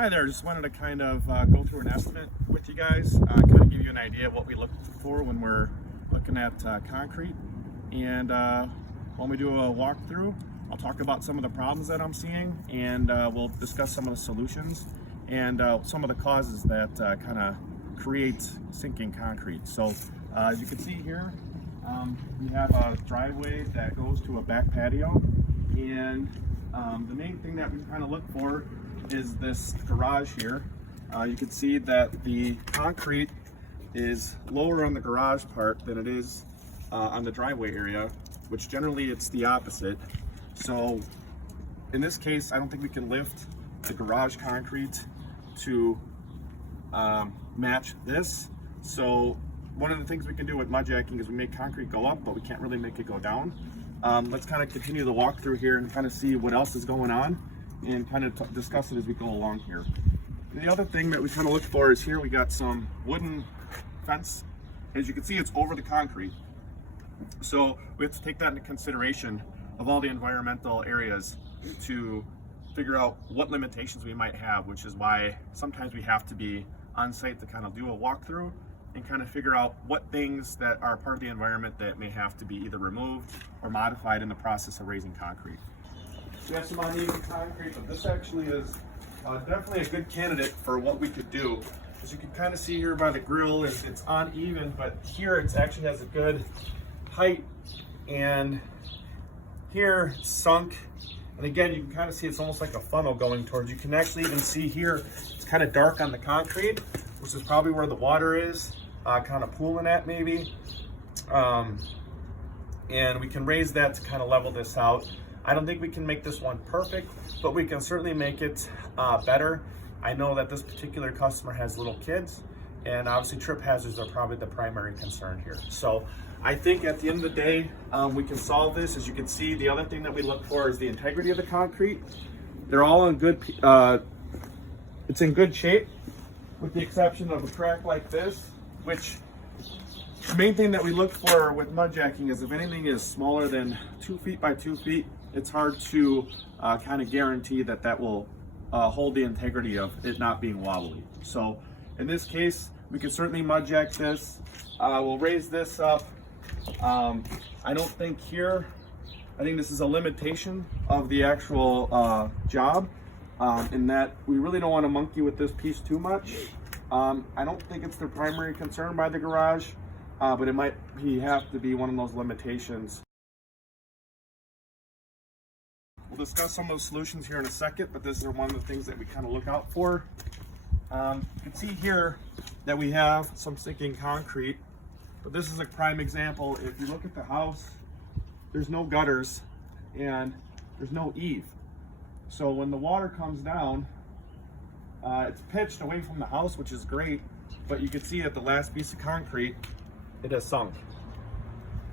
Hi there, just wanted to kind of go through an estimate with you guys, kind of give you an idea of what we look for when we're looking at concrete. And when we do a walkthrough, I'll talk about some of the problems that I'm seeing, and we'll discuss some of the solutions and some of the causes that kind of create sinking concrete. So as you can see here, we have a driveway that goes to a back patio, and the main thing that we kind of look for is this garage here. You can see that the concrete is lower on the garage part than it is on the driveway area, which generally it's the opposite. So in this case, I don't think we can lift the garage concrete to match this. So one of the things we can do with mudjacking is we make concrete go up, but we can't really make it go down. Let's kind of continue the walkthrough here and kind of see what else is going on and kind of discuss it as we go along here. And the other thing that we kind of look for is here we got some wooden fence. As you can see, it's over the concrete. So we have to take that into consideration of all the environmental areas to figure out what limitations we might have, which is why sometimes we have to be on site to kind of do a walkthrough and kind of figure out what things that are part of the environment that may have to be either removed or modified in the process of raising concrete. We have some uneven concrete, but this actually is definitely a good candidate for what we could do. As you can kind of see here by the grill, it's uneven, but here it actually has a good height, and here it's sunk. And again, you can kind of see it's almost like a funnel going towards. You can actually even see here, it's kind of dark on the concrete, which is probably where the water is, kind of pooling at maybe. And we can raise that to kind of level this out. I don't think we can make this one perfect, but we can certainly make it better. I know that this particular customer has little kids, and obviously trip hazards are probably the primary concern here. So I think at the end of the day, we can solve this. As you can see, the other thing that we look for is the integrity of the concrete. They're all in good, it's in good shape, with the exception of a crack like this, which the main thing that we look for with mudjacking is if anything is smaller than 2 feet by 2 feet, it's hard to kind of guarantee that that will hold the integrity of it not being wobbly. So in this case, we can certainly mudjack this. We'll raise this up. I don't think here, I think this is a limitation of the actual job, in that we really don't want to monkey with this piece too much. I don't think it's their primary concern by the garage, but it might have to be one of those limitations. We'll discuss some of those solutions here in a second, but this is one of the things that we kind of look out for. You can see here that we have some sinking concrete, but this is a prime example. If you look at the house, there's no gutters and there's no eave. So when the water comes down, it's pitched away from the house, which is great, but you can see that the last piece of concrete, it has sunk.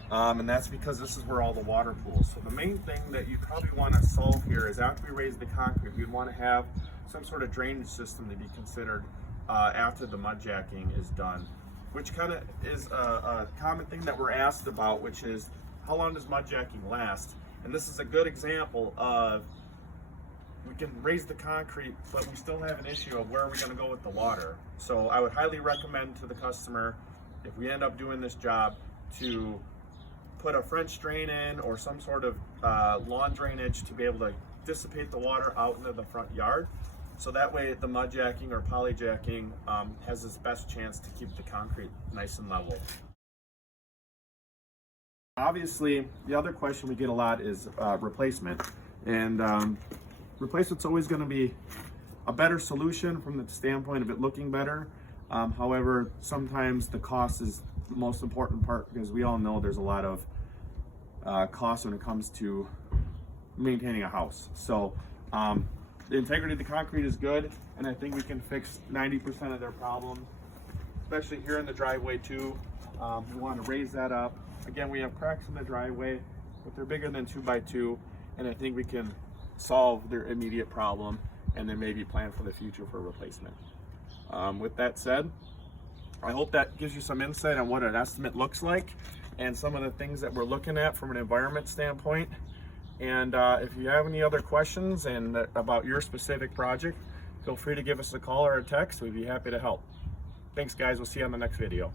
And that's because this is where all the water pools. So the main thing that you probably want to solve here is after we raise the concrete, we want to have some sort of drainage system to be considered after the mudjacking is done, which kind of is a common thing that we're asked about, which is how long does mudjacking last? And this is a good example of we can raise the concrete, but we still have an issue of where are we going to go with the water. So I would highly recommend to the customer, if we end up doing this job, to put a French drain in or some sort of lawn drainage to be able to dissipate the water out into the front yard. So that way the mudjacking or polyjacking has its best chance to keep the concrete nice and level. Obviously, the other question we get a lot is replacement. And replacement's always going to be a better solution from the standpoint of it looking better. However, sometimes the cost is the most important part, because we all know there's a lot of costs when it comes to maintaining a house. So the integrity of the concrete is good, and I think we can fix 90% of their problems, especially here in the driveway too. We want to raise that up. Again, we have cracks in the driveway, but they're bigger than 2 by 2, and I think we can solve their immediate problem and then maybe plan for the future for replacement. With that said, I hope that gives you some insight on what an estimate looks like and some of the things that we're looking at from an environment standpoint. And if you have any other questions and about your specific project, feel free to give us a call or a text. We'd be happy to help. Thanks guys, we'll see you on the next video.